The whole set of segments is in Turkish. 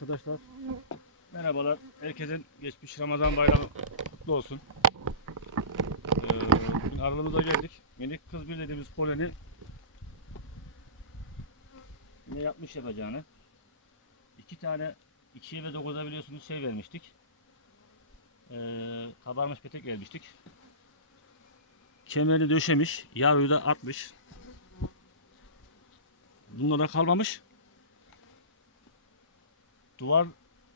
Arkadaşlar merhabalar. Herkesin geçmiş Ramazan bayramı kutlu olsun. Ee, bugün aralığımıza geldik. Minik kız bir dediğimiz koloni ne yapmış yapacağını. İki tane ikiye ve dokuza biliyorsunuz şey vermiştik. Ee, kabarmış petek vermiştik. Kemerini döşemiş. Yavruyu da atmış. Bunlara kalmamış. Duvar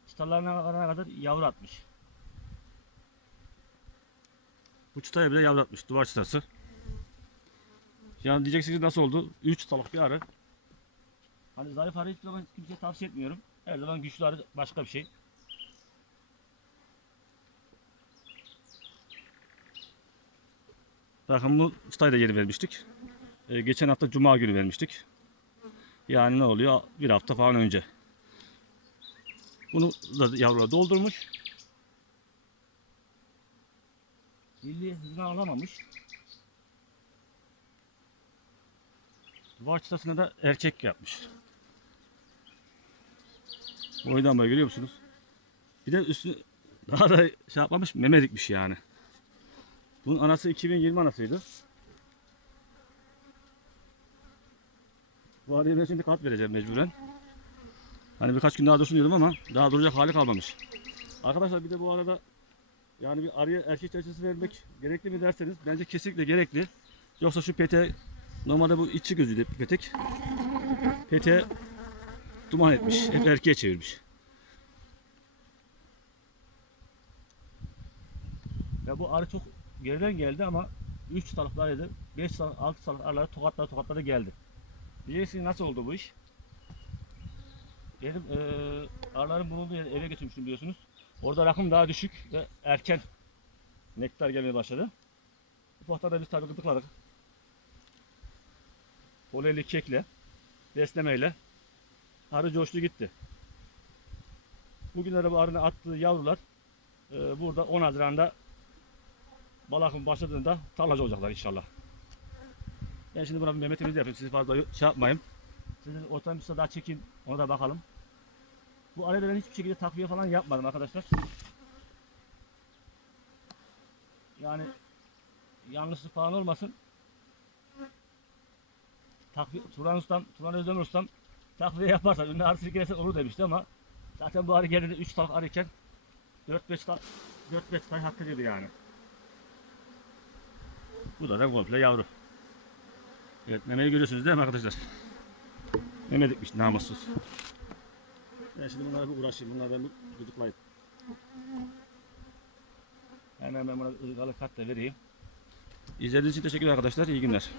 çıtalarına kadar, yavru atmış. Bu çıtaya bile yavru atmış. Duvar çıtası. Yani diyeceksiniz nasıl oldu? 3 çıtalık bir arı. Hani zayıf arı hiçbir zaman kimseye tavsiye etmiyorum. Her zaman güçlü arı başka bir şey. Bakın bu çıtayı da yeni vermiştik. Ee, geçen hafta cuma günü vermiştik. Yani ne oluyor? Bir hafta falan önce. Bunu da yavrular doldurmuş. Milli hızını alamamış. Duvar çıtasına da erkek yapmış. Boydan boya görüyor musunuz? Bir de üstü daha da şey yapmamış meme dikmiş yani. Bunun anası 2020 anasıydı. Bu ben şimdi kat vereceğim mecburen. Hani birkaç gün daha dursun diyordum ama daha duracak hali kalmamış. Arkadaşlar bir de bu arada yani bir arıya erkek teşhisi vermek gerekli mi derseniz bence kesinlikle gerekli. Yoksa şu pete normalde bu içi gözüydü petek. Pete duman etmiş. Hep erkeğe çevirmiş. Ya bu arı çok geriden geldi ama 3 salıklarıydı. 5 salık, 6 salık arıları tokatladı tokatladı geldi. Diyeceksiniz nasıl oldu bu iş? Benim eee arıların bulunduğu yere eve götürmüştüm biliyorsunuz. Orada rakım daha düşük ve erken nektar gelmeye başladı. Ufakta da biz tabii gıdıkladık. Poleli kekle, beslemeyle arı coştu gitti. Bugünlere bu arının attığı yavrular eee, burada 10 Haziran'da balakın başladığında tarlacı olacaklar inşallah. Ben şimdi buna bir Mehmet'imizi yapayım. Sizi fazla şey yapmayayım. Sizi ortam bir daha çekin. Ona da bakalım. Bu arada ben hiçbir şekilde takviye falan yapmadım arkadaşlar. Yani yanlışlık falan olmasın. Takviye, Turan Ustam, Turan Özdemir Ustam takviye yaparsan önüne arı silkelersen olur demişti ama zaten bu arı geldiğinde 3 tane arıyken 4-5 tane 4-5 tane hak ediyordu yani. Bu da da komple yavru. Evet memeyi görüyorsunuz değil mi arkadaşlar? Meme dikmiş namussuz. Ben şimdi bunlara bir uğraşayım. Bunları ben bir gıdıklayayım. Hemen ben buna ızgaralı kat da vereyim. İzlediğiniz için teşekkür arkadaşlar. İyi günler.